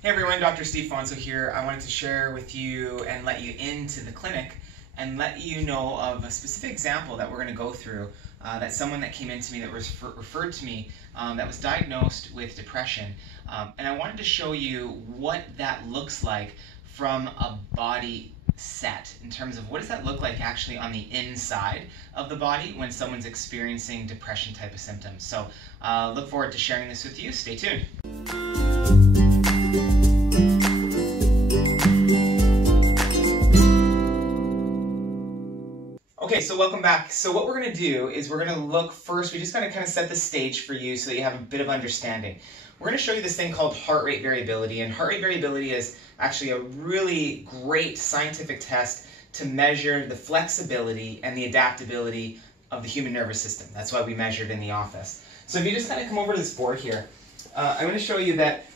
Hey everyone, Dr. Steve Fonso here. I wanted to share with you and let you into the clinic and let you know of a specific example that we're going to go through that someone that came into me that was referred to me that was diagnosed with depression. And I wanted to show you what that looks like from a body set in terms of what does that look like actually on the inside of the body when someone's experiencing depression type of symptoms. So look forward to sharing this with you. Stay tuned. Okay, so welcome back. So what we're going to do is we're going to look first, we just got to kind of set the stage for you so that you have a bit of understanding. We're going to show you this thing called heart rate variability, and heart rate variability is actually a really great scientific test to measure the flexibility and the adaptability of the human nervous system. That's why we measured in the office. So if you just kind of come over to this board here, I'm going to show you that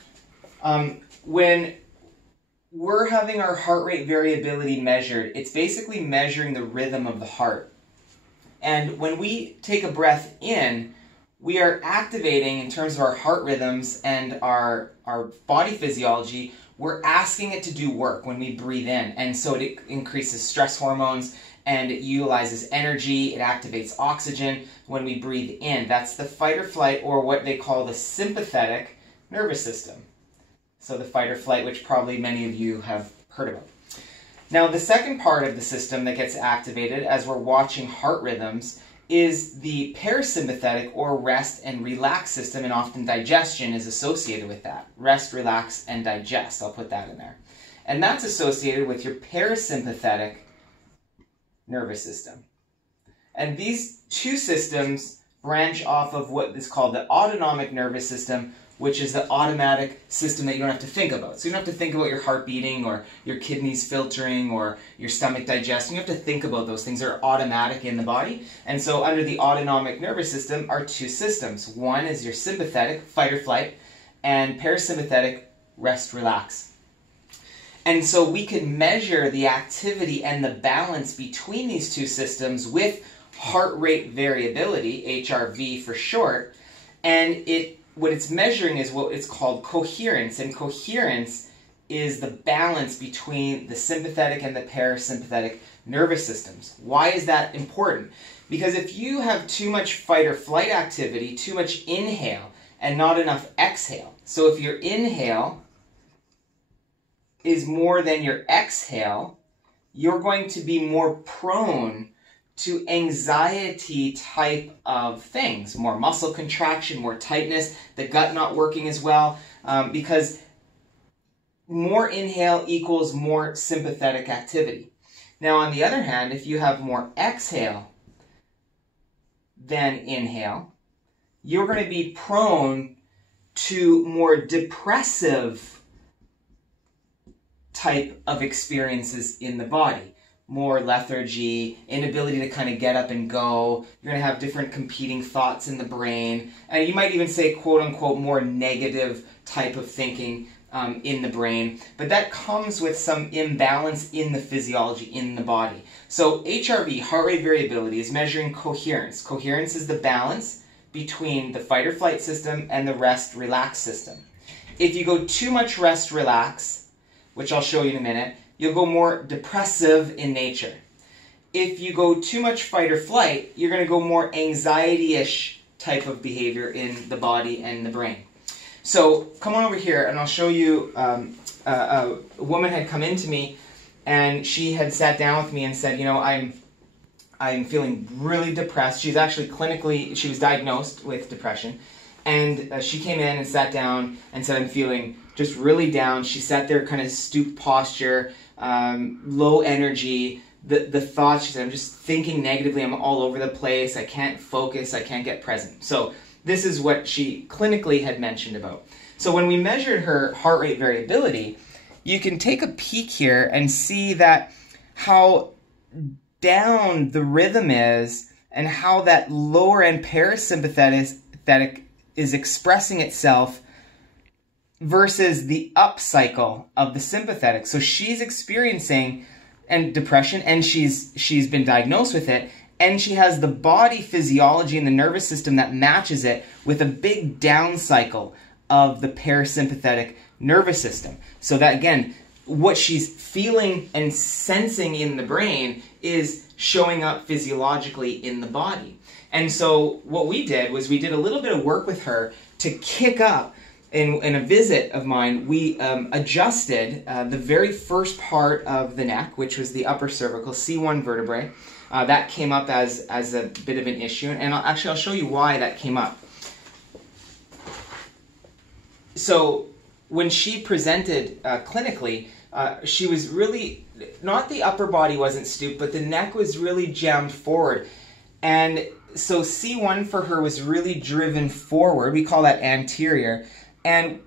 when we're having our heart rate variability measured, it's basically measuring the rhythm of the heart. And when we take a breath in, we are activating, in terms of our heart rhythms and our body physiology, we're asking it to do work when we breathe in. And so it increases stress hormones and it utilizes energy, it activates oxygen when we breathe in. That's the fight or flight, or what they call the sympathetic nervous system. So the fight or flight, which probably many of you have heard about. Now the second part of the system that gets activated as we're watching heart rhythms is the parasympathetic, or rest and relax system, and often digestion is associated with that. Rest, relax, and digest. I'll put that in there. And that's associated with your parasympathetic nervous system. And these two systems branch off of what is called the autonomic nervous system, which is the automatic system that you don't have to think about. So you don't have to think about your heart beating or your kidneys filtering or your stomach digesting. You have to think about those things. They're automatic in the body. And so under the autonomic nervous system are two systems. One is your sympathetic, fight or flight, and parasympathetic, rest, relax. And so we can measure the activity and the balance between these two systems with heart rate variability, HRV for short, and what it's measuring is what it's called coherence, and coherence is the balance between the sympathetic and the parasympathetic nervous systems. Why is that important? Because if you have too much fight or flight activity, too much inhale, and not enough exhale, so if your inhale is more than your exhale, you're going to be more prone to anxiety type of things, more muscle contraction, more tightness, the gut not working as well, because more inhale equals more sympathetic activity. Now on the other hand, if you have more exhale than inhale, you're going to be prone to more depressive type of experiences in the body. More lethargy, inability to kind of get up and go. You're going to have different competing thoughts in the brain. And you might even say, quote unquote, more negative type of thinking in the brain. But that comes with some imbalance in the physiology in the body. So HRV, heart rate variability, is measuring coherence. Coherence is the balance between the fight or flight system and the rest relax system. If you go too much rest relax, which I'll show you in a minute, you'll go more depressive in nature. If you go too much fight or flight, you're going to go more anxiety-ish type of behavior in the body and the brain. So come on over here and I'll show you, a woman had come into me and she had sat down with me and said, you know, I'm feeling really depressed. She's actually clinically, she was diagnosed with depression. And she came in and sat down and said, I'm feeling just really down. She sat there kind of stooped posture, low energy. The thoughts, she said, I'm just thinking negatively. I'm all over the place. I can't focus. I can't get present. So this is what she clinically had mentioned about. So when we measured her heart rate variability, you can take a peek here and see that how down the rhythm is and how that lower end parasympathetic is expressing itself versus the up cycle of the sympathetic. So she's experiencing depression, and she's been diagnosed with it, and she has the body physiology and the nervous system that matches it with a big down cycle of the parasympathetic nervous system. So that, again, what she's feeling and sensing in the brain is showing up physiologically in the body. And so what we did was we did a little bit of work with her to kick up. In a visit of mine, we adjusted the very first part of the neck, which was the upper cervical, C1 vertebrae. That came up as a bit of an issue, and I'll show you why that came up. So when she presented clinically, she was really, not the upper body wasn't stooped, but the neck was really jammed forward. And so C1 for her was really driven forward. We call that anterior. And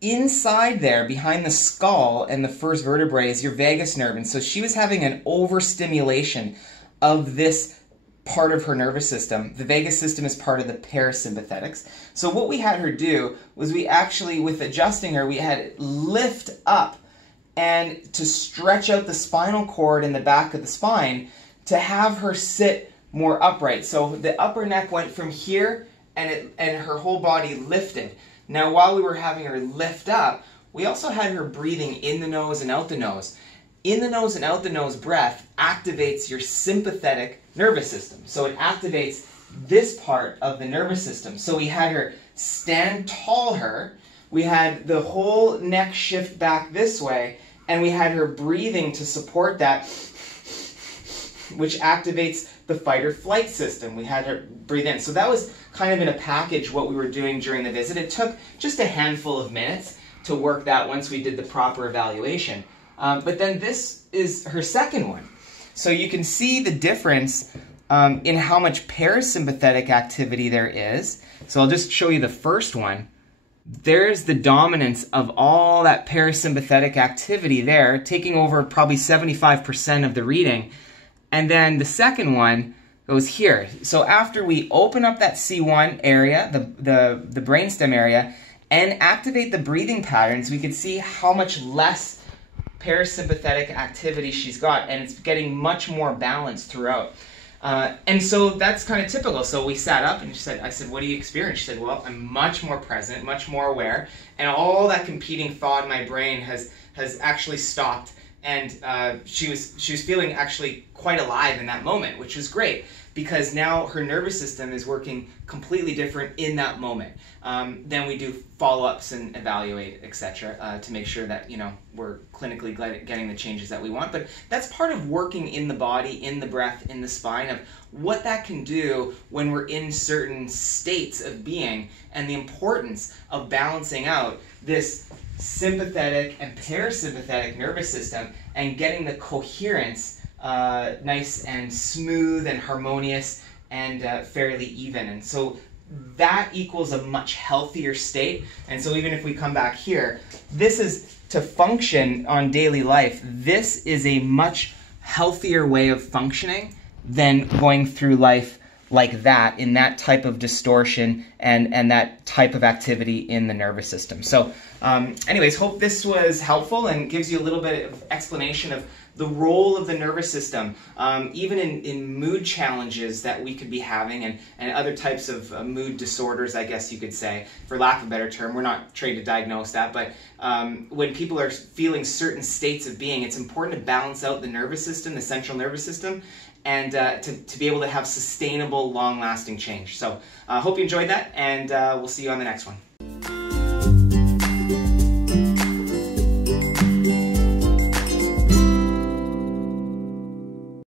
inside there, behind the skull and the first vertebrae, is your vagus nerve. And so she was having an overstimulation of this part of her nervous system. The vagus system is part of the parasympathetics. So what we had her do was we actually, with adjusting her, we had it lift up and to stretch out the spinal cord in the back of the spine to have her sit more upright. So the upper neck went from here and her whole body lifted. Now, while we were having her lift up, we also had her breathing in the nose and out the nose. In the nose and out the nose breath activates your sympathetic nervous system. So it activates this part of the nervous system. So we had her stand tall her, we had the whole neck shift back this way, and we had her breathing to support that, which activates the fight or flight system. We had her breathe in. So that was kind of in a package what we were doing during the visit. It took just a handful of minutes to work that once we did the proper evaluation. But then this is her second one. So you can see the difference in how much parasympathetic activity there is. So I'll just show you the first one. There's the dominance of all that parasympathetic activity there, taking over probably 75% of the reading. And then the second one goes here. So after we open up that C1 area, the brainstem area, and activate the breathing patterns, we can see how much less parasympathetic activity she's got, and it's getting much more balanced throughout. And so that's kind of typical. So we sat up and I said, what do you experience? She said, well, I'm much more present, much more aware, and all that competing thought in my brain has actually stopped. And she was feeling actually quite alive in that moment, which was great because now her nervous system is working completely different in that moment. Then we do follow-ups and evaluate, etc., to make sure that we're clinically getting the changes that we want. But that's part of working in the body, in the breath, in the spine, of what that can do when we're in certain states of being, and the importance of balancing out this sympathetic and parasympathetic nervous system and getting the coherence nice and smooth and harmonious and fairly even. And so that equals a much healthier state. And so even if we come back here, this is to function on daily life. This is a much healthier way of functioning than going through life like that, in that type of distortion and that type of activity in the nervous system. So anyways, hope this was helpful and gives you a little bit of explanation of the role of the nervous system, even in mood challenges that we could be having and other types of mood disorders, I guess you could say, for lack of a better term. We're not trained to diagnose that, but when people are feeling certain states of being, it's important to balance out the nervous system, the central nervous system, and to be able to have sustainable, long-lasting change. So I hope you enjoyed that, and we'll see you on the next one.